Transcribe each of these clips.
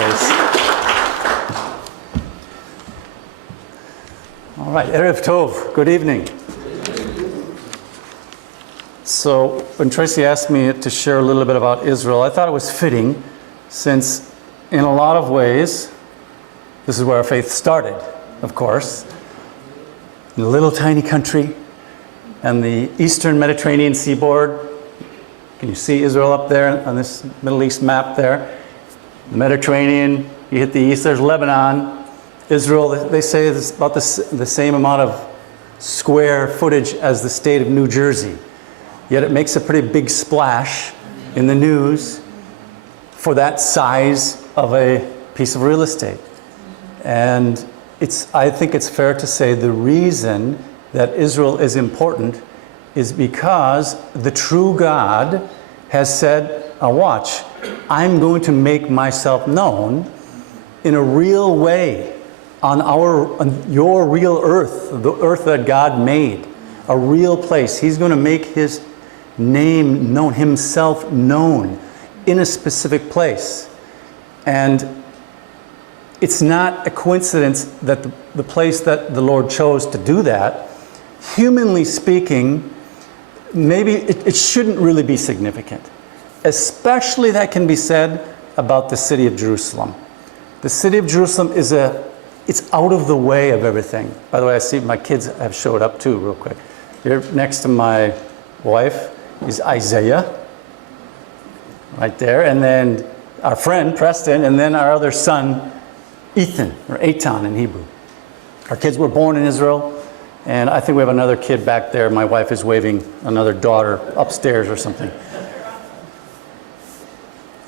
grace. All right, Erev Tov, good evening. So when Tracy asked me to share a little bit about Israel, I thought it was fitting since in a lot of ways, this is where our faith started, of course, in a little tiny country and the eastern Mediterranean seaboard. Can you see Israel up there on this Middle East map there? The Mediterranean, you hit the east, there's Lebanon. Israel, they say, is about the same amount of square footage as the state of New Jersey. Yet it makes a pretty big splash in the news for that size of a piece of real estate. And I think it's fair to say the reason that Israel is important is because the true God has said, watch, I'm going to make myself known in a real way on your real earth, the earth that God made, a real place. He's going to make his name known, himself known in a specific place. And it's not a coincidence that the place that the Lord chose to do that, humanly speaking, maybe it shouldn't really be significant. Especially that can be said about the city of Jerusalem. The city of Jerusalem it's out of the way of everything. By the way, I see my kids have showed up too, real quick. Here next to my wife is Isaiah, right there, and then our friend Preston, and then our other son, Ethan, or Eitan in Hebrew. Our kids were born in Israel, and I think we have another kid back there. My wife is waving another daughter upstairs or something.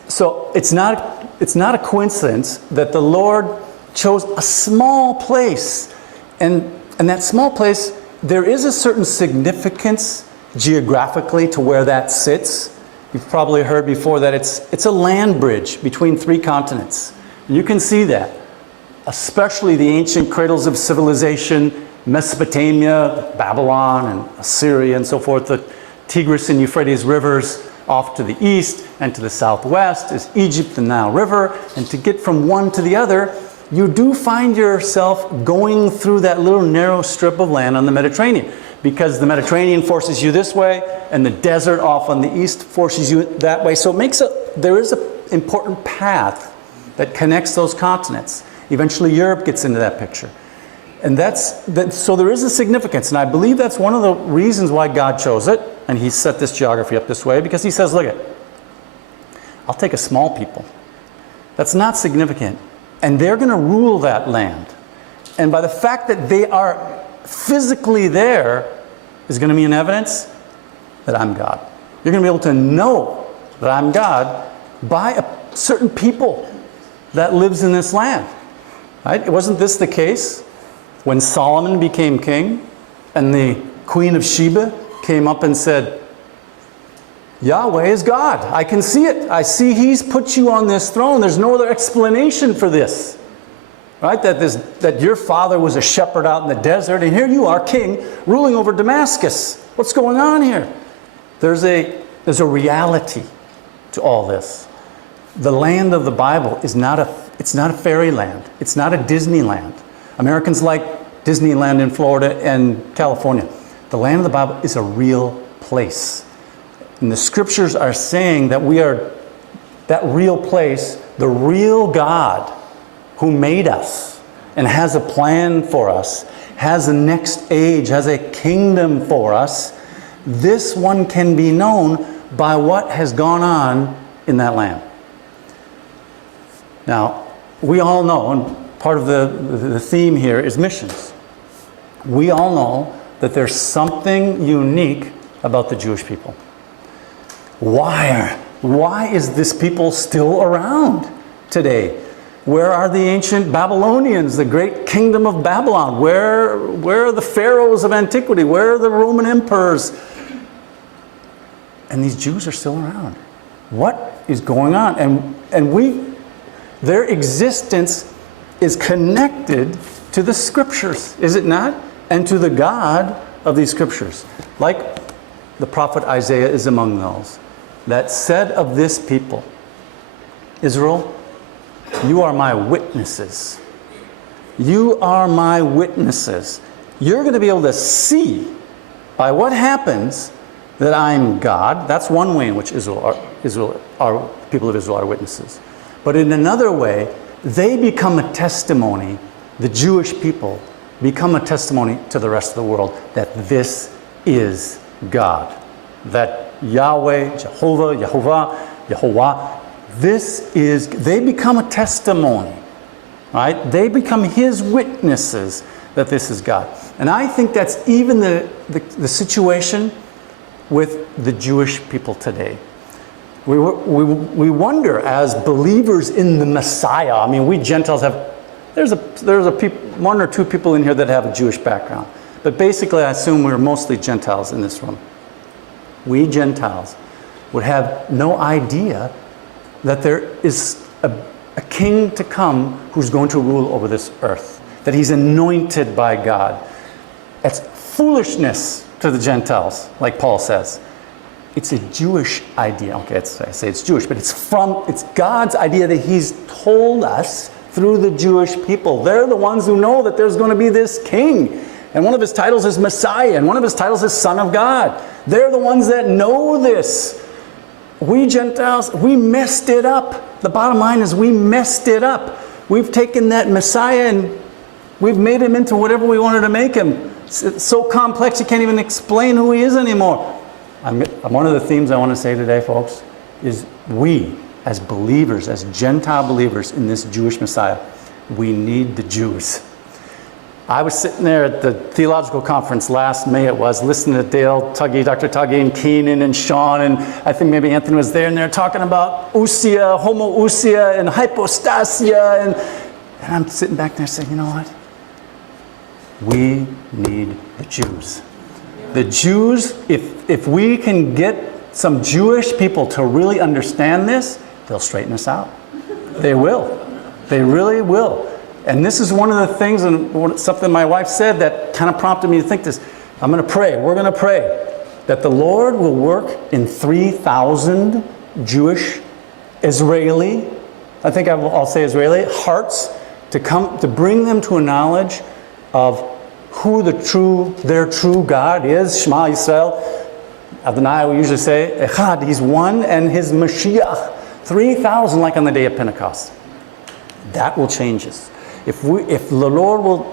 So it's not a coincidence that the Lord chose a small place. And that small place, there is a certain significance geographically to where that sits. You've probably heard before that it's a land bridge between three continents. You can see that, especially the ancient cradles of civilization, Mesopotamia, Babylon, and Assyria, and so forth. The Tigris and Euphrates rivers off to the east, and to the southwest is Egypt, the Nile River. And to get from one to the other, you do find yourself going through that little narrow strip of land on the Mediterranean, because the Mediterranean forces you this way, and the desert off on the east forces you that way. So there is an important path that connects those continents. Eventually Europe gets into that picture. And so there is a significance, and I believe that's one of the reasons why God chose it, and he set this geography up this way, because he says, look, I'll take a small people that's not significant, and they're going to rule that land. And by the fact that they are physically there is going to be an evidence that I'm God. You're going to be able to know that I'm God by a certain people that lives in this land. Right? Wasn't this the case when Solomon became king and the Queen of Sheba came up and said, Yahweh is God. I can see it. I see he's put you on this throne. There's no other explanation for this. Right? That your father was a shepherd out in the desert, and here you are, king, ruling over Damascus. What's going on here? There's a reality to all this. The land of the Bible is not a fairyland. It's not a Disneyland. Americans like Disneyland in Florida and California. The land of the Bible is a real place. And the scriptures are saying that we are that real place, the real God who made us and has a plan for us, has a next age, has a kingdom for us. This one can be known by what has gone on in that land. Now, we all know, and part of the theme here is missions. We all know that there's something unique about the Jewish people. Why is this people still around today? Where are the ancient Babylonians, the great kingdom of Babylon? Where are the pharaohs of antiquity? Where are the Roman emperors? And these Jews are still around. What is going on? And their existence is connected to the scriptures, is it not? And to the God of these scriptures. Like the prophet Isaiah is among those that said of this people, Israel, You are my witnesses. You are my witnesses. You're going to be able to see by what happens that I'm God. That's one way in which our people of Israel are witnesses. But in another way, they become a testimony, the Jewish people become a testimony to the rest of the world that this is God. That Yahweh, Jehovah, Yehovah, they become a testimony, right? They become his witnesses that this is God. And I think that's even the situation with the Jewish people today. We wonder, as believers in the Messiah, I mean, we Gentiles have, there's one or two people in here that have a Jewish background. But basically, I assume we're mostly Gentiles in this room. We Gentiles would have no idea that there is a king to come who's going to rule over this earth, that he's anointed by God. That's foolishness to the Gentiles, like Paul says. It's a Jewish idea. Okay, I say it's Jewish, but it's God's idea that he's told us through the Jewish people. They're the ones who know that there's going to be this king. And one of his titles is Messiah, and one of his titles is Son of God. They're the ones that know this. We Gentiles, we messed it up. The bottom line is we messed it up. We've taken that Messiah and we've made him into whatever we wanted to make him. It's so complex you can't even explain who he is anymore. One of the themes I want to say today, folks, is we, as believers, as Gentile believers in this Jewish Messiah, we need the Jews. I was sitting there at the theological conference last May, it was, listening to Dale, Tuggy, Dr. Tuggy, and Keenan, and Sean, and I think maybe Anthony was there, and they're talking about ousia, homoousia, and hypostasia, and I'm sitting back there saying, you know what? We need the Jews. The Jews, if we can get some Jewish people to really understand this, they'll straighten us out. They will. They really will. And this is one of the things, and something my wife said that kind of prompted me to think this. I'm going to pray. We're going to pray that the Lord will work in 3,000 Jewish, Israeli, I think I'll say Israeli, hearts to bring them to a knowledge of who their true God is. Shema Yisrael. Adonai, we usually say, Echad, he's one, and his Mashiach. 3,000 like on the day of Pentecost. That will change us. If the Lord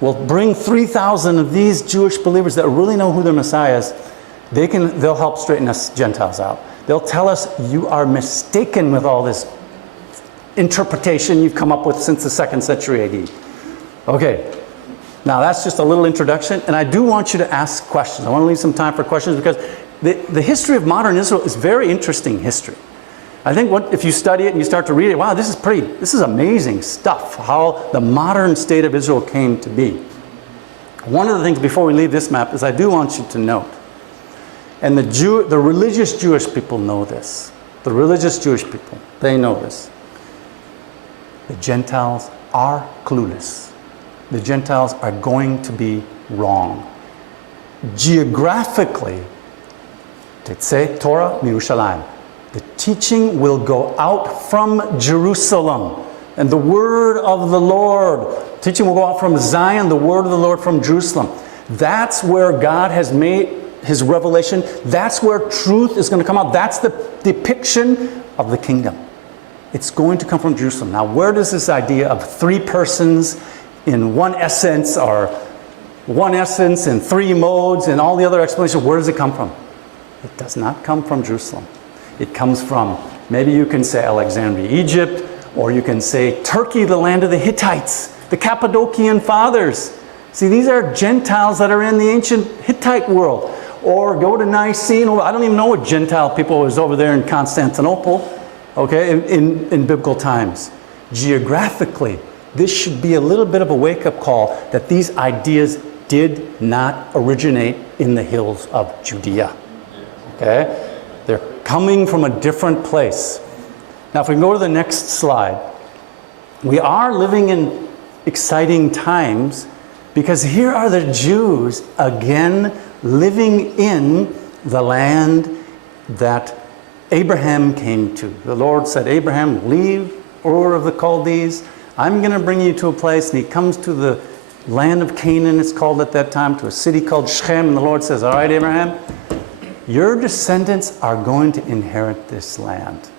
will bring 3,000 of these Jewish believers that really know who their Messiah is, they'll help straighten us Gentiles out. They'll tell us you are mistaken with all this interpretation you've come up with since the 2nd century AD. Okay, now that's just a little introduction, and I do want you to ask questions. I want to leave some time for questions because the history of modern Israel is very interesting history. I think if you study it and you start to read it, wow, this is amazing stuff, how the modern state of Israel came to be. One of the things before we leave this map is I do want you to note, and the religious Jewish people know this. The religious Jewish people, they know this. The Gentiles are clueless. The Gentiles are going to be wrong. Geographically, Tetzeh Torah Yerushalayim. The teaching will go out from Jerusalem, and the word of the Lord. Teaching will go out from Zion, the word of the Lord from Jerusalem. That's where God has made his revelation. That's where truth is going to come out. That's the depiction of the kingdom. It's going to come from Jerusalem. Now, where does this idea of three persons in one essence, or one essence in three modes, and all the other explanations, where does it come from? It does not come from Jerusalem. It comes from, maybe you can say Alexandria, Egypt, or you can say Turkey, the land of the Hittites, the Cappadocian fathers. See, these are Gentiles that are in the ancient Hittite world. Or go to Nicene. I don't even know what Gentile people was over there in Constantinople, okay, in biblical times. Geographically, this should be a little bit of a wake-up call that these ideas did not originate in the hills of Judea. Okay? They're coming from a different place. Now, if we can go to the next slide, we are living in exciting times because here are the Jews again living in the land that Abraham came to. The Lord said, Abraham, leave Ur of the Chaldees. I'm going to bring you to a place. And he comes to the Land of Canaan, it's called at that time, to a city called Shechem. And the Lord says, all right, Abraham, your descendants are going to inherit this land.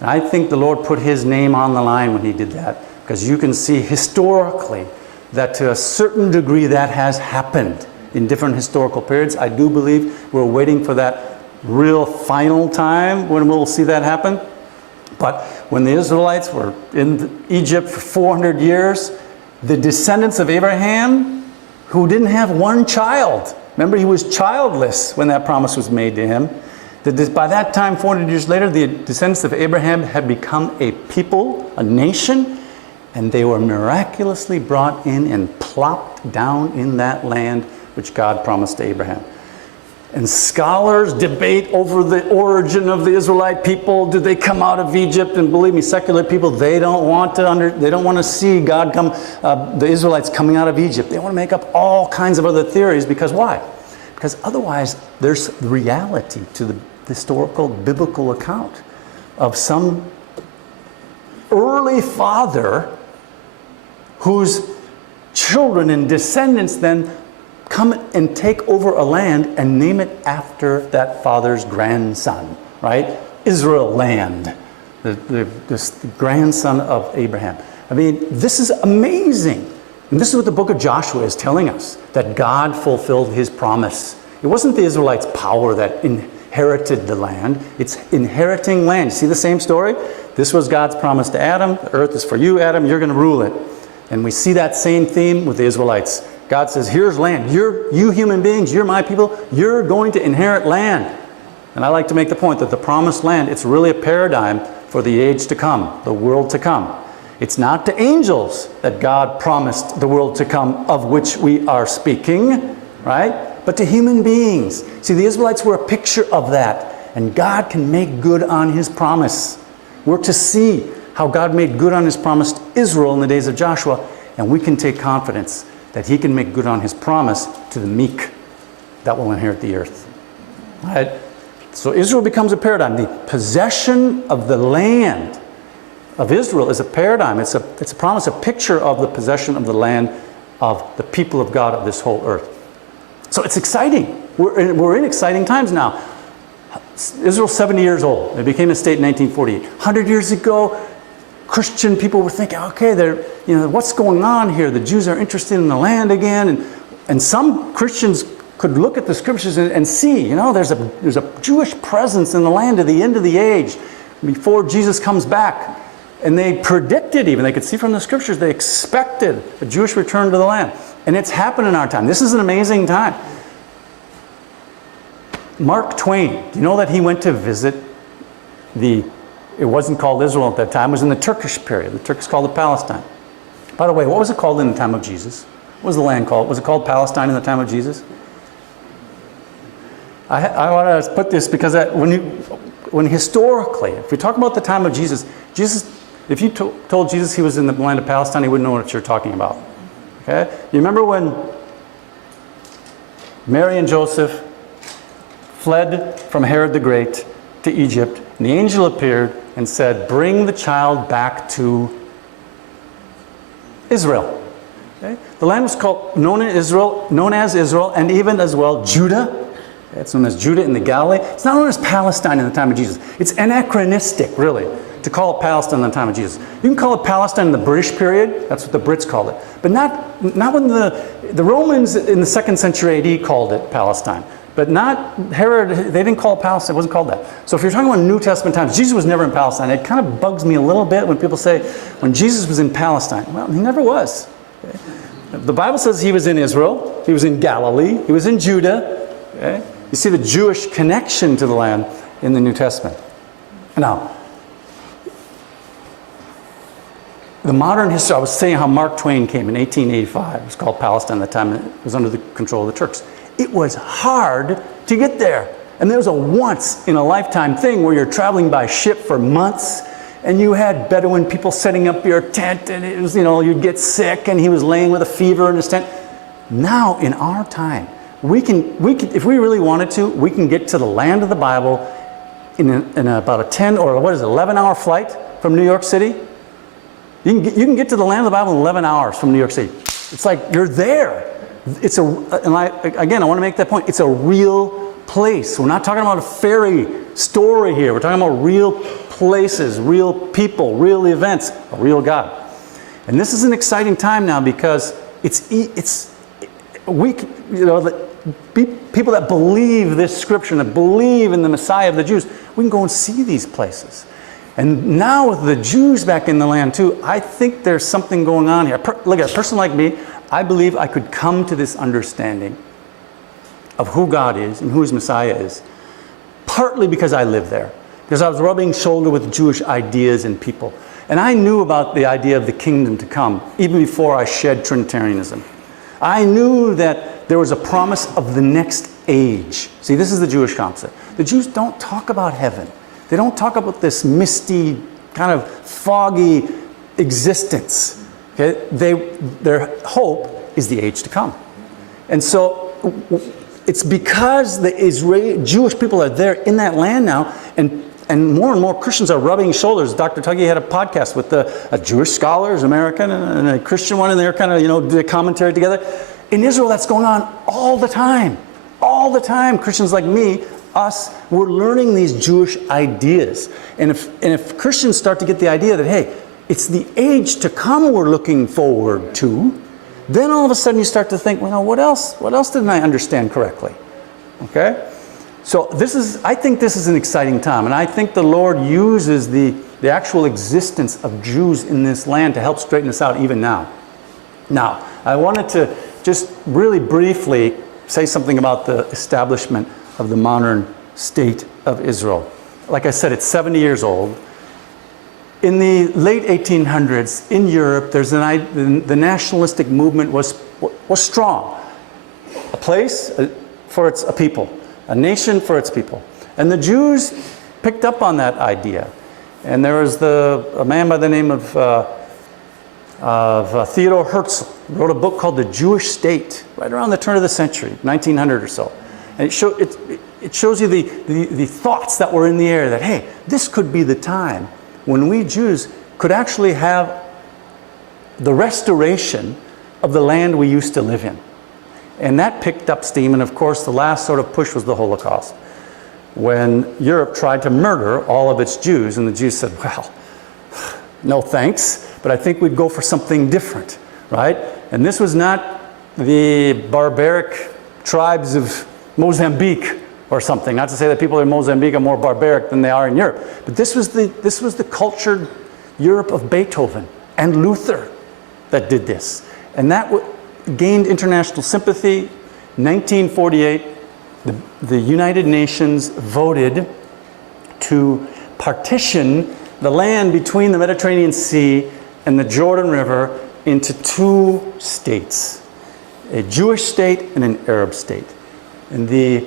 And I think the Lord put his name on the line when he did that, because you can see historically that to a certain degree that has happened in different historical periods. I do believe we're waiting for that real final time when we'll see that happen. But when the Israelites were in Egypt for 400 years, the descendants of Abraham, who didn't have one child, remember he was childless when that promise was made to him. By that time, 400 years later, the descendants of Abraham had become a people, a nation, and they were miraculously brought in and plopped down in that land which God promised to Abraham. And scholars debate over the origin of the Israelite people. Did they come out of Egypt? And believe me, secular people, they don't want to see God come, the Israelites coming out of Egypt. They want to make up all kinds of other theories. Because why? Because otherwise, there's reality to the historical biblical account of some early father whose children and descendants then come and take over a land and name it after that father's grandson, right? Israel land, the grandson of Abraham. I mean, this is amazing. And this is what the book of Joshua is telling us, that God fulfilled his promise. It wasn't the Israelites' power that inherited the land. It's inheriting land. You see the same story? This was God's promise to Adam. The earth is for you, Adam. You're going to rule it. And we see that same theme with the Israelites. God says, here's land. You human beings, you're my people. You're going to inherit land. And I like to make the point that the promised land, it's really a paradigm for the age to come, the world to come. It's not to angels that God promised the world to come, of which we are speaking, right? But to human beings. See, the Israelites were a picture of that. And God can make good on his promise. We're to see how God made good on his promise to Israel in the days of Joshua. And we can take confidence that he can make good on his promise to the meek that will inherit the earth. Right? So Israel becomes a paradigm. The possession of the land of Israel is a paradigm. It's a promise, a picture of the possession of the land of the people of God of this whole earth. So it's exciting. We're in exciting times now. Israel's 70 years old. It became a state in 1948. 100 years ago, Christian people were thinking, okay, what's going on here? The Jews are interested in the land again. And some Christians could look at the scriptures and see, there's a Jewish presence in the land at the end of the age before Jesus comes back. And they predicted even, they could see from the scriptures, they expected a Jewish return to the land. And it's happened in our time. This is an amazing time. Mark Twain, do you know that he went to visit it wasn't called Israel at that time, it was in the Turkish period. The Turks called it Palestine. By the way, what was it called in the time of Jesus? What was the land called? Was it called Palestine in the time of Jesus? I want to put this because when historically, if we talk about the time of Jesus, if you told Jesus he was in the land of Palestine, he wouldn't know what you're talking about. Okay? You remember when Mary and Joseph fled from Herod the Great to Egypt, and the angel appeared and said, bring the child back to Israel. Okay? The land was known as Israel, and even as well Judah. Okay? It's known as Judah in the Galilee. It's not known as Palestine in the time of Jesus. It's anachronistic, really, to call it Palestine in the time of Jesus. You can call it Palestine in the British period. That's what the Brits called it. But not when the Romans in the 2nd century AD called it Palestine. But not Herod, they didn't call it Palestine, it wasn't called that. So if you're talking about New Testament times, Jesus was never in Palestine. It kind of bugs me a little bit when people say, when Jesus was in Palestine. Well, he never was. Okay? The Bible says he was in Israel, he was in Galilee, he was in Judah. Okay? You see the Jewish connection to the land in the New Testament. Now, the modern history, I was saying how Mark Twain came in 1885. It was called Palestine at the time, and it was under the control of the Turks. It was hard to get there. And there was a once-in-a-lifetime thing where you're traveling by ship for months, and you had Bedouin people setting up your tent, and it was, you'd get sick, and he was laying with a fever in his tent. Now, in our time, we can, if we really wanted to, we can get to the land of the Bible in about a 10 or 11-hour flight from New York City. You can get to the Land of the Bible in 11 hours from New York City. It's like you're there. I want to make that point. It's a real place. We're not talking about a fairy story here. We're talking about real places, real people, real events, a real God. And this is an exciting time now because people that believe this scripture, that believe in the Messiah of the Jews, we can go and see these places. And now with the Jews back in the land too, I think there's something going on here. Look at a person like me, I believe I could come to this understanding of who God is and who his Messiah is, partly because I live there. Because I was rubbing shoulder with Jewish ideas and people. And I knew about the idea of the kingdom to come, even before I shed Trinitarianism. I knew that there was a promise of the next age. See, this is the Jewish concept. The Jews don't talk about heaven. They don't talk about this misty, kind of foggy existence. Okay? Their hope is the age to come. And so it's because the Jewish people are there in that land now, and more Christians are rubbing shoulders. Dr. Tuggy had a podcast with a Jewish scholar, American, and a Christian one, and they're kind of, did a commentary together. In Israel, that's going on all the time. All the time. Christians like me, us, we're learning these Jewish ideas. And if Christians start to get the idea that, hey, it's the age to come we're looking forward to, then all of a sudden you start to think, well, what else didn't I understand correctly? Okay? So I think this is an exciting time, and I think the Lord uses the actual existence of Jews in this land to help straighten us out even now. Now, I wanted to just really briefly say something about the establishment of the modern state of Israel. Like I said, it's 70 years old. In the late 1800s, in Europe, the nationalistic movement was strong. A place for a people, a nation for its people. And the Jews picked up on that idea. And there was a man by the name of Theodor Herzl, wrote a book called The Jewish State, right around the turn of the century, 1900 or so. And it shows you the thoughts that were in the air that, hey, this could be the time when we Jews could actually have the restoration of the land we used to live in. And that picked up steam, and of course the last sort of push was the Holocaust, when Europe tried to murder all of its Jews, and the Jews said, well, no thanks, but I think we'd go for something different, right? And this was not the barbaric tribes of Mozambique or something. Not to say that people in Mozambique are more barbaric than they are in Europe, but this was the cultured Europe of Beethoven and Luther that did this. And that gained international sympathy. 1948, the United Nations voted to partition the land between the Mediterranean Sea and the Jordan River into two states, a Jewish state and an Arab state. And the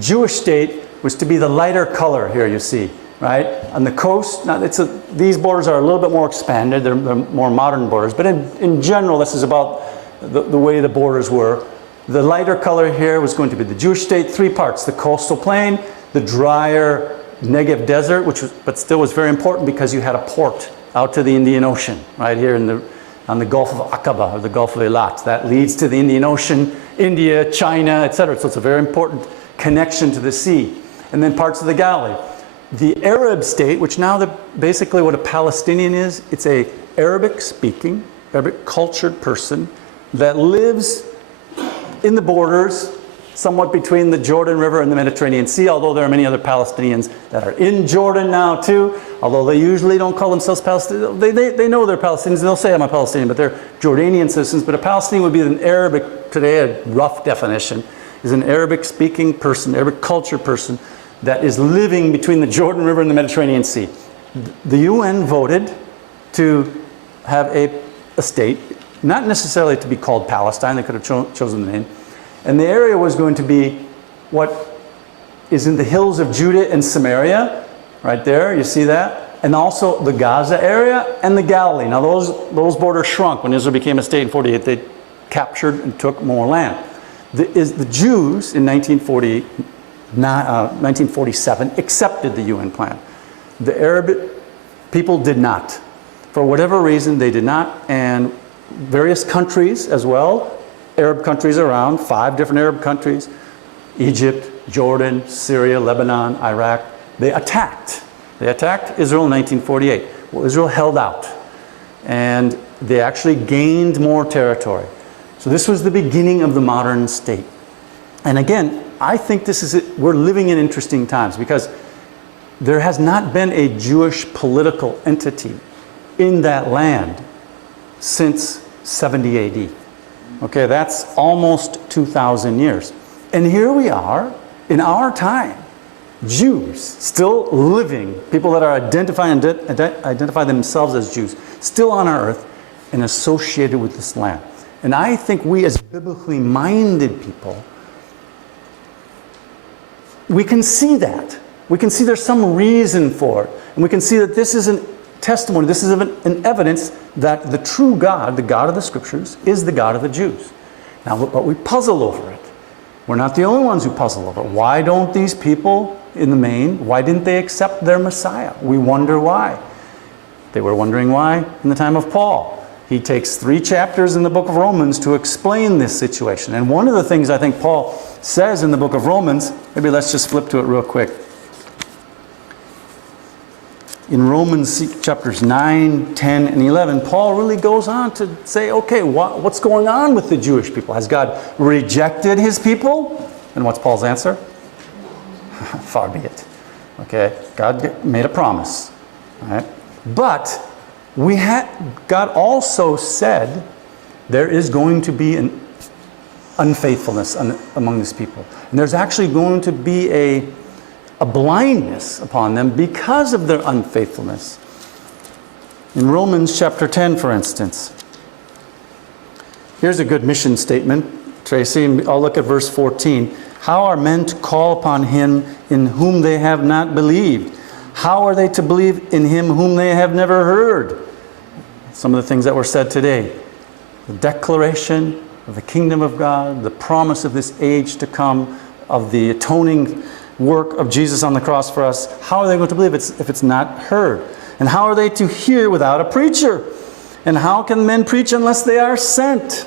Jewish state was to be the lighter color here, you see, right? On the coast, now these borders are a little bit more expanded, they're more modern borders, but in general, this is about the way the borders were. The lighter color here was going to be the Jewish state, three parts: the coastal plain, the drier Negev desert, but still was very important because you had a port out to the Indian Ocean, right here on the Gulf of Aqaba, or the Gulf of Eilat. That leads to the Indian Ocean, India, China, etc. So it's a very important connection to the sea. And then parts of the Galilee. The Arab state, which now basically what a Palestinian is, it's a Arabic-speaking, Arabic cultured person that lives in the borders, somewhat between the Jordan River and the Mediterranean Sea, although there are many other Palestinians that are in Jordan now too, although they usually don't call themselves Palestinians. They know they're Palestinians, they'll say I'm a Palestinian, but they're Jordanian citizens. But a Palestinian would be an Arabic, today a rough definition, is an Arabic-speaking person, Arabic culture person, that is living between the Jordan River and the Mediterranean Sea. The UN voted to have a state, not necessarily to be called Palestine, they could have chosen the name, and the area was going to be what is in the hills of Judah and Samaria, right there, you see that? And also the Gaza area and the Galilee. Now those borders shrunk when Israel became a state in 48. They captured and took more land. The Jews in 1947 accepted the UN plan. The Arab people did not. For whatever reason, they did not, and various countries as well, Arab countries around, 5 different Arab countries, Egypt, Jordan, Syria, Lebanon, Iraq, they attacked. They attacked Israel in 1948. Well, Israel held out, and they actually gained more territory. So this was the beginning of the modern state. And again, I think we're living in interesting times, because there has not been a Jewish political entity in that land since 70 AD. Okay, that's almost 2,000 years. And here we are, in our time, Jews still living, people that are identify themselves as Jews, still on our earth and associated with this land. And I think we as biblically minded people, we can see that. We can see there's some reason for it. And we can see that this is an testimony, this is an evidence that the true God, the God of the Scriptures, is the God of the Jews. Now, but we puzzle over it. We're not the only ones who puzzle over it. Why don't these people, in the main, why didn't they accept their Messiah? We wonder why. They were wondering why in the time of Paul. He takes 3 chapters in the book of Romans to explain this situation. And one of the things I think Paul says in the book of Romans, maybe let's just flip to it real quick. In Romans chapters 9, 10, and 11, Paul really goes on to say, okay, what's going on with the Jewish people? Has God rejected his people? And what's Paul's answer? Far be it. Okay, God made a promise. All right? But God also said there is going to be an unfaithfulness among these people. And there's actually going to be a blindness upon them because of their unfaithfulness. In Romans chapter 10, for instance, here's a good mission statement, Tracy, and I'll look at verse 14. How are men to call upon him in whom they have not believed? How are they to believe in him whom they have never heard? Some of the things that were said today. The declaration of the kingdom of God, the promise of this age to come, of the atoning work of Jesus on the cross for us. How are they going to believe if it's not heard? And how are they to hear without a preacher? And how can men preach unless they are sent?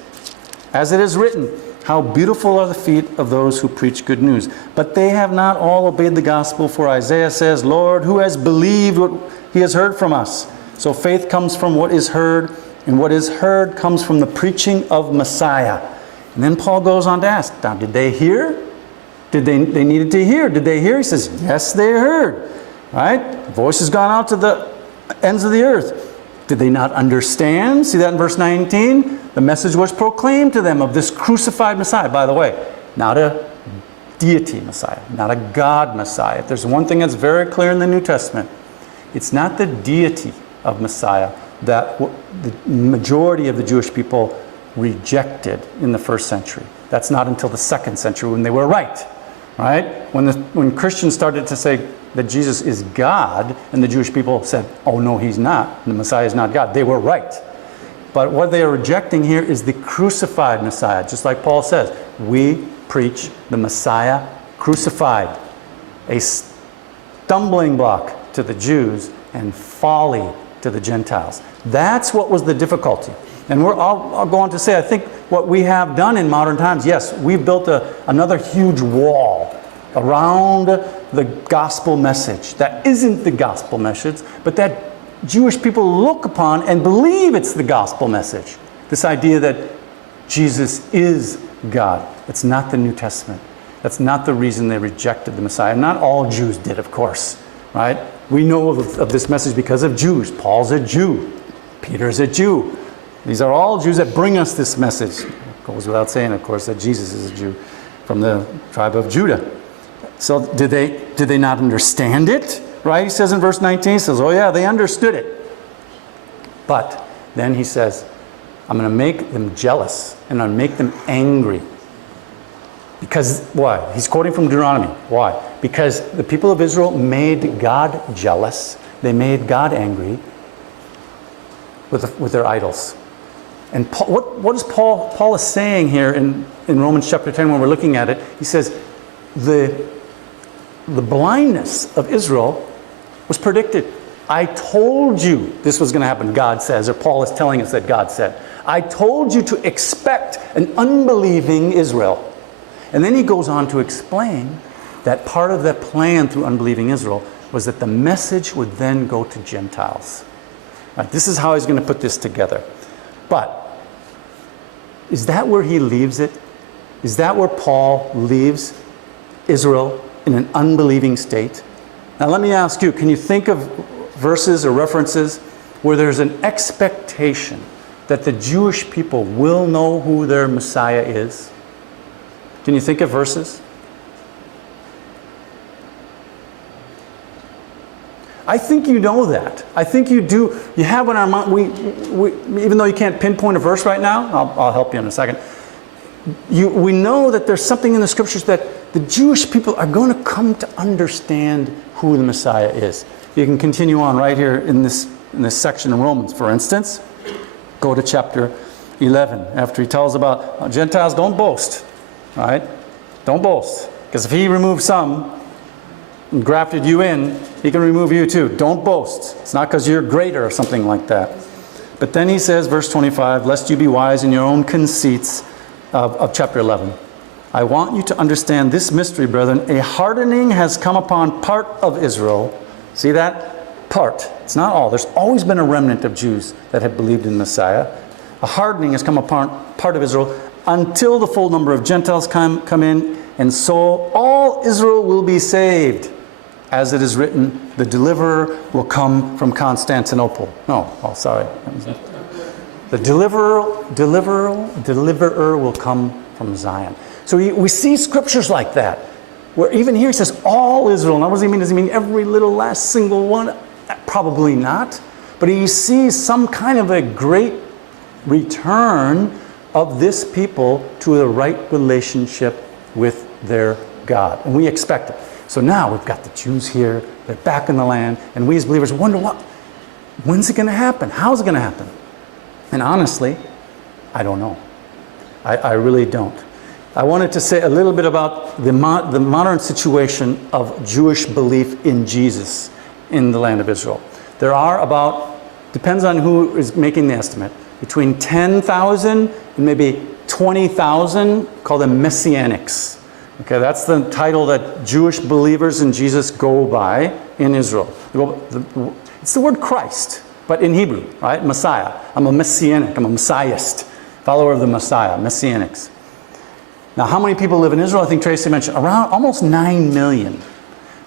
As it is written, how beautiful are the feet of those who preach good news. But they have not all obeyed the gospel, for Isaiah says, Lord, who has believed what he has heard from us? So faith comes from what is heard, and what is heard comes from the preaching of Messiah. And then Paul goes on to ask, now, did they hear? They needed to hear. Did they hear? He says, yes, they heard. Right? The voice has gone out to the ends of the earth. Did they not understand? See that in verse 19? The message was proclaimed to them of this crucified Messiah. By the way, not a deity Messiah, not a God Messiah. If there's one thing that's very clear in the New Testament, it's not the deity of Messiah that the majority of the Jewish people rejected in the first century. That's not until the second century when they were right. Right? When Christians started to say that Jesus is God, and the Jewish people said, oh no, he's not, the Messiah is not God, they were right. But what they are rejecting here is the crucified Messiah. Just like Paul says, we preach the Messiah crucified, a stumbling block to the Jews and folly to the Gentiles. That's what was the difficulty. And I'll go on to say, I think what we have done in modern times, yes, we've built another huge wall around the gospel message. That isn't the gospel message, but that Jewish people look upon and believe it's the gospel message. This idea that Jesus is God. It's not the New Testament. That's not the reason they rejected the Messiah. Not all Jews did, of course, right? We know of this message because of Jews. Paul's a Jew. Peter's a Jew. These are all Jews that bring us this message. It goes without saying, of course, that Jesus is a Jew from the tribe of Judah. So did they not understand it? Right? He says in verse 19, he says, oh yeah, they understood it. But then he says, I'm going to make them jealous and I'm going to make them angry. Because why? He's quoting from Deuteronomy. Why? Because the people of Israel made God jealous. They made God angry with their idols. And what is Paul is saying here in Romans chapter 10 when we're looking at it? He says the blindness of Israel was predicted. I told you this was going to happen, God says, or Paul is telling us that God said. I told you to expect an unbelieving Israel. And then he goes on to explain that part of that plan through unbelieving Israel was that the message would then go to Gentiles. Now, this is how he's going to put this together. But is that where he leaves it? Is that where Paul leaves Israel in an unbelieving state? Now let me ask you, can you think of verses or references where there's an expectation that the Jewish people will know who their Messiah is? Can you think of verses? I think you know that. I think you do. You have in our mind, even though you can't pinpoint a verse right now, I'll help you in a second. We know that there's something in the scriptures that the Jewish people are going to come to understand who the Messiah is. You can continue on right here in this section in Romans, for instance. Go to chapter 11. After he tells about Gentiles, don't boast. All right? Don't boast. Because if he removed some and grafted you in, he can remove you too. Don't boast. It's not because you're greater or something like that. But then he says, verse 25, lest you be wise in your own conceits of chapter 11. I want you to understand this mystery, brethren. A hardening has come upon part of Israel. See that? Part. It's not all. There's always been a remnant of Jews that have believed in Messiah. A hardening has come upon part of Israel until the full number of Gentiles come in, and so all Israel will be saved. As it is written, the deliverer will come from Constantinople. No, oh, sorry. The deliverer will come from Zion. So we see scriptures like that, where even here he says all Israel. Now what does he mean? Does he mean every little last single one? Probably not. But he sees some kind of a great return of this people to the right relationship with their God. And we expect it. So now we've got the Jews here, they're back in the land, and we as believers wonder, when's it going to happen? How's it going to happen? And honestly, I don't know. I really don't. I wanted to say a little bit about the modern situation of Jewish belief in Jesus in the land of Israel. There are about, depends on who is making the estimate, between 10,000 and maybe 20,000, call them Messianics. Okay, that's the title that Jewish believers in Jesus go by in Israel. It's the word Christ, but in Hebrew, right? Messiah. I'm a Messianic. I'm a Messiahist, follower of the Messiah, Messianics. Now, how many people live in Israel? I think Tracy mentioned around almost 9 million.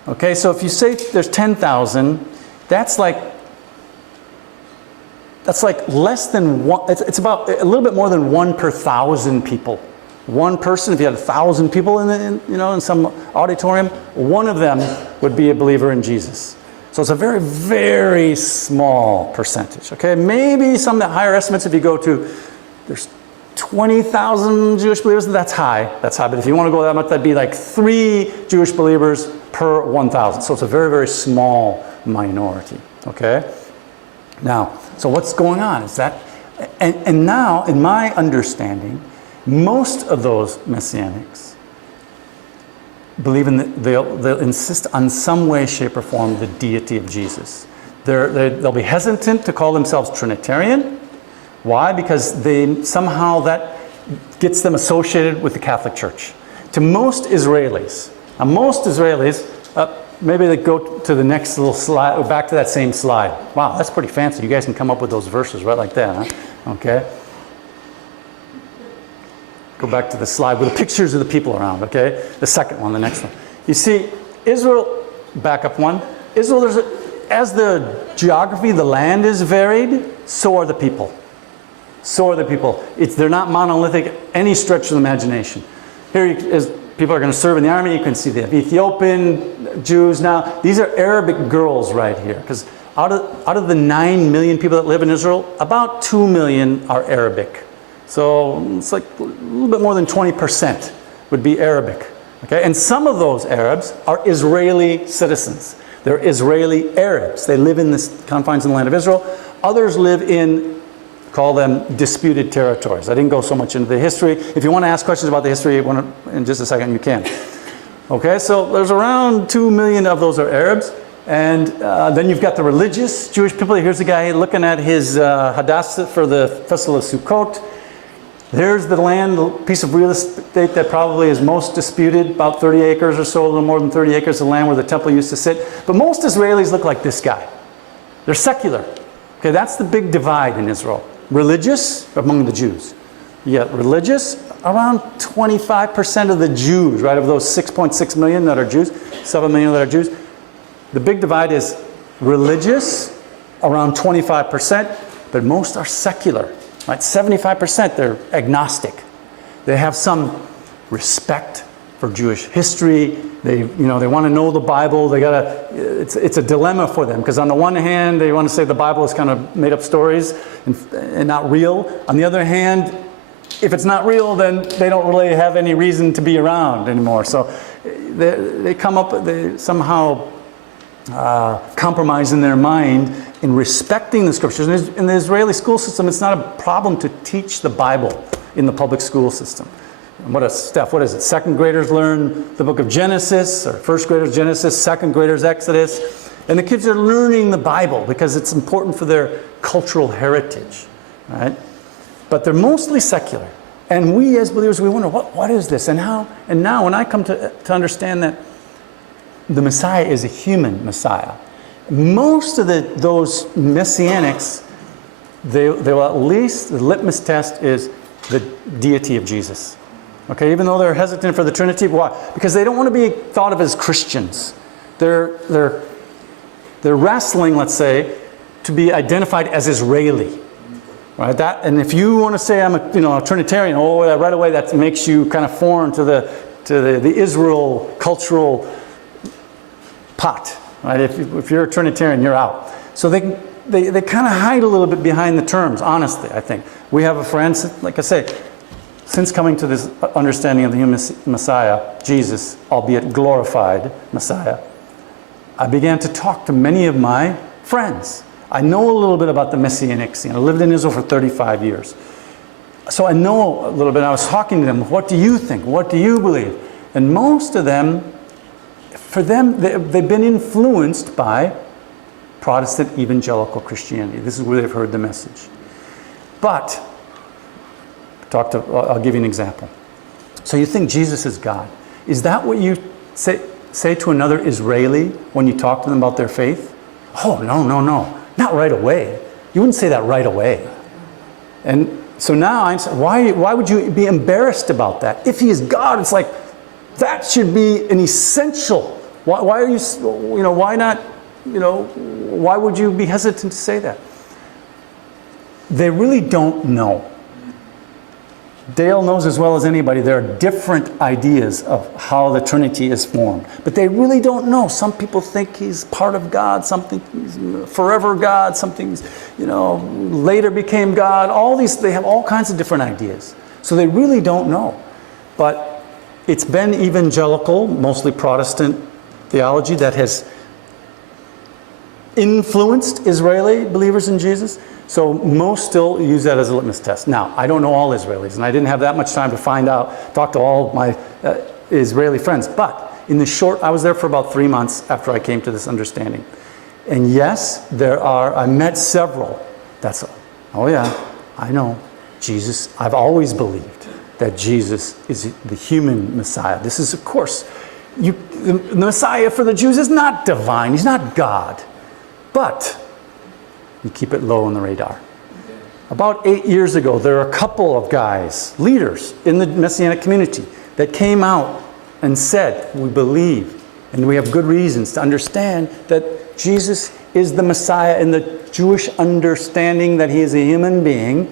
Okay, so if you say there's 10,000, that's like less than one. It's about a little bit more than 1 per 1,000 people. One person, if you had 1,000 people in some auditorium, one of them would be a believer in Jesus. So it's a very, very small percentage. Okay, maybe some higher estimates. If you go to, there's 20,000 Jewish believers. That's high. That's high. But if you want to go that much, that'd be like 3 Jewish believers per 1,000. So it's a very, very small minority. Okay. Now, so what's going on is that, and now, in my understanding, most of those Messianics believe they'll insist on some way, shape, or form the deity of Jesus. They'll be hesitant to call themselves trinitarian. Why? Because somehow that gets them associated with the Catholic Church. To most Israelis, maybe they go to the next little slide, or back to that same slide. Wow, that's pretty fancy. You guys can come up with those verses right like that, huh? Okay. Go back to the slide with the pictures of the people around, okay? The second one, the next one. You see, Israel, back up one. Israel, as the geography, the land is varied, so are the people. So are the people. They're not monolithic any stretch of the imagination. Here, as people are going to serve in the army, you can see the Ethiopian Jews now. These are Arabic girls right here, because out of the 9 million people that live in Israel, about 2 million are Arabic. So it's like a little bit more than 20% would be Arabic. Okay? And some of those Arabs are Israeli citizens. They're Israeli Arabs. They live in the confines of the land of Israel. Others live in, call them disputed territories. I didn't go so much into the history. If you want to ask questions about the history in just a second, you can. Okay, so there's around 2 million of those are Arabs. And then you've got the religious Jewish people. Here's a guy looking at his Hadassah for the Festival of Sukkot. There's the land, the piece of real estate that probably is most disputed, about 30 acres or so, a little more than 30 acres of land where the temple used to sit. But most Israelis look like this guy. They're secular. Okay, that's the big divide in Israel. Religious among the Jews. Yet religious, around 25% of the Jews, right, of those 6.6 million that are Jews, 7 million that are Jews. The big divide is religious, around 25%, but most are secular, right? 75% they're agnostic. They have some respect for Jewish history. They want to know the Bible. It's a dilemma for them, because on the one hand, they want to say the Bible is kind of made up stories and not real. On the other hand, if it's not real, then they don't really have any reason to be around anymore. So they somehow compromise in their mind in respecting the scriptures. In the Israeli school system, it's not a problem to teach the Bible in the public school system. What is it? Second graders learn the book of Genesis, or first graders Genesis, second graders Exodus. And the kids are learning the Bible because it's important for their cultural heritage, right? But they're mostly secular. And we as believers, we wonder, what is this? And now when I come to understand that the Messiah is a human Messiah, most of those Messianics, they will at least, the litmus test is the deity of Jesus. Okay, even though they're hesitant for the Trinity, why? Because they don't want to be thought of as Christians. They're wrestling, let's say, to be identified as Israeli. Right? And if you want to say I'm a Trinitarian, right away that makes you kind of foreign to the Israel cultural pot. Right? If you're a Trinitarian, you're out. So they kind of hide a little bit behind the terms. Honestly, I think we have a friend, like I say, since coming to this understanding of the human Messiah, Jesus, albeit glorified Messiah, I began to talk to many of my friends. I know a little bit about the Messianic scene. I lived in Israel for 35 years. So I know a little bit. I was talking to them. What do you think? What do you believe? And most of them, for them, they've been influenced by Protestant evangelical Christianity. This is where they've heard the message. But, I'll give you an example. So you think Jesus is God. Is that what you say to another Israeli when you talk to them about their faith? Oh, no. Not right away. You wouldn't say that right away. And so now I'm saying, why would you be embarrassed about that? If he is God, it's like, that should be an essential. Why are you, why not, why would you be hesitant to say that? They really don't know. Dale knows as well as anybody there are different ideas of how the Trinity is formed. But they really don't know. Some people think he's part of God, something he's forever God, something later became God. They have all kinds of different ideas. So they really don't know. But it's been evangelical, mostly Protestant theology that has influenced Israeli believers in Jesus. So most still use that as a litmus test. Now, I don't know all Israelis, and I didn't have that much time to talk to all my Israeli friends. But in the I was there for about 3 months after I came to this understanding. And yes, I met several. Oh yeah, I know. Jesus, I've always believed that Jesus is the human Messiah. This is, of course, the Messiah for the Jews is not divine. He's not God. But you keep it low on the radar. About 8 years ago, there were a couple of guys, leaders in the Messianic community, that came out and said, we believe, and we have good reasons to understand that Jesus is the Messiah in the Jewish understanding that he is a human being,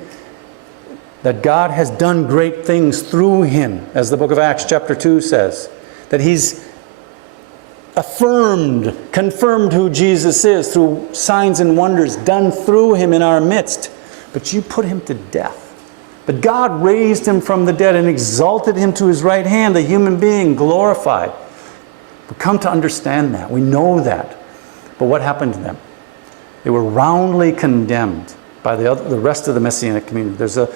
that God has done great things through him, as the book of Acts chapter 2 says, that he's confirmed who Jesus is through signs and wonders done through him in our midst. But you put him to death. But God raised him from the dead and exalted him to his right hand, a human being glorified. We come to understand that. We know that. But what happened to them? They were roundly condemned by the rest of the Messianic community. There's a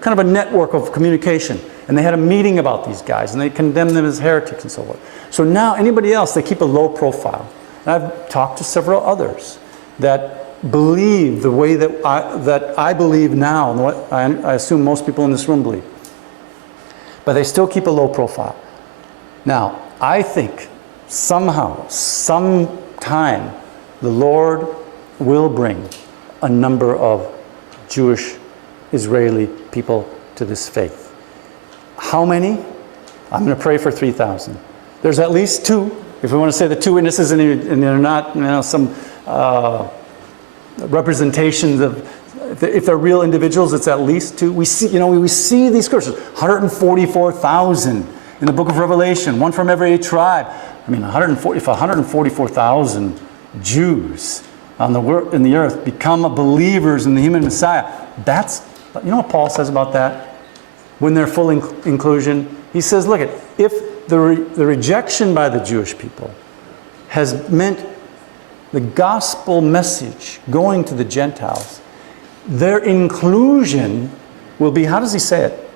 kind of a network of communication. And they had a meeting about these guys, and they condemned them as heretics and so forth. So now anybody else, they keep a low profile. And I've talked to several others that believe the way that I believe now, and what I assume most people in this room believe. But they still keep a low profile. Now, I think somehow, sometime, the Lord will bring a number of Jewish, Israeli people to this faith. How many? I'm going to pray for 3,000. There's at least 2. If we want to say the 2 witnesses, and they're not, some representations of, if they're real individuals, it's at least 2. We see these scriptures, 144,000 in the book of Revelation, 1 from every tribe. I mean, 144,000 Jews in the earth become believers in the human Messiah. You know what Paul says about that? When they're full inclusion, he says, look, if the rejection by the Jewish people has meant the gospel message going to the Gentiles, their inclusion will be, how does he say it?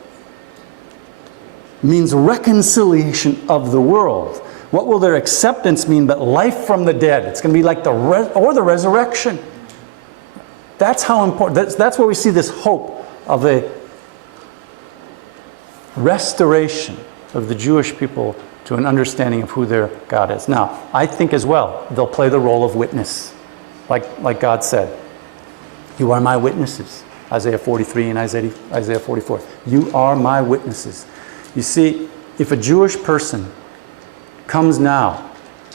Means reconciliation of the world. What will their acceptance mean but life from the dead? It's going to be like the resurrection. That's how important, that's where we see this hope of a restoration of the Jewish people to an understanding of who their God is. Now, I think as well, they'll play the role of witness, like God said. You are my witnesses, Isaiah 43 and Isaiah 44. You are my witnesses. You see, if a Jewish person comes now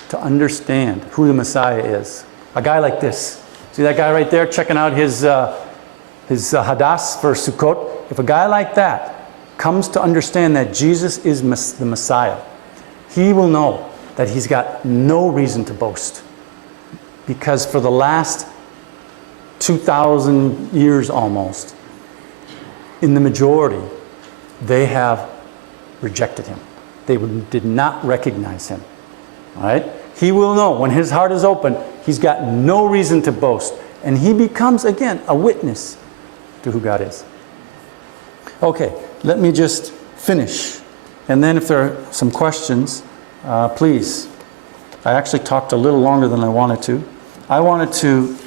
to understand who the Messiah is, a guy like this, see that guy right there checking out his Hadass for Sukkot? If a guy like that comes to understand that Jesus is the Messiah, he will know that he's got no reason to boast. Because for the last 2,000 years almost, in the majority, they have rejected him. They did not recognize him. All right? He will know when his heart is open, he's got no reason to boast. And he becomes, again, a witness to who God is. Okay, let me just finish. And then if there are some questions, please. I actually talked a little longer than I wanted to. I wanted to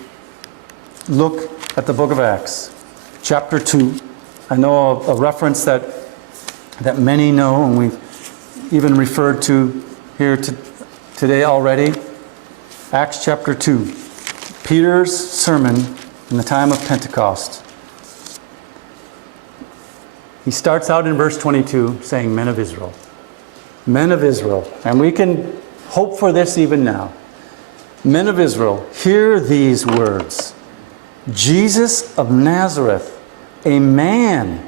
look at the book of Acts, chapter 2. I know a reference that many know, and we've even referred to here today already. Acts chapter 2. Peter's sermon in the time of Pentecost. He starts out in verse 22 saying, men of Israel. Men of Israel. And we can hope for this even now. Men of Israel, hear these words. Jesus of Nazareth, a man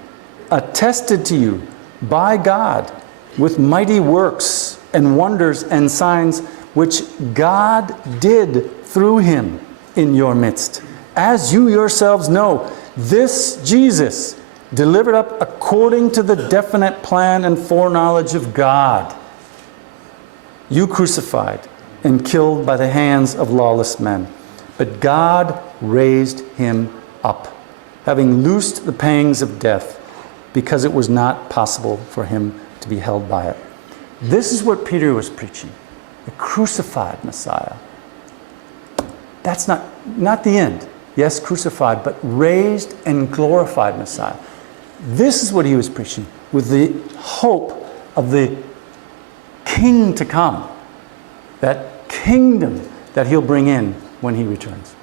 attested to you by God with mighty works and wonders and signs which God did through him in your midst. As you yourselves know, this Jesus delivered up according to the definite plan and foreknowledge of God, you crucified and killed by the hands of lawless men. But God raised him up, having loosed the pangs of death, because it was not possible for him to be held by it. This is what Peter was preaching, the crucified Messiah. That's not the end. Yes, crucified, but raised and glorified Messiah. This is what he was preaching, with the hope of the king to come, that kingdom that he'll bring in when he returns.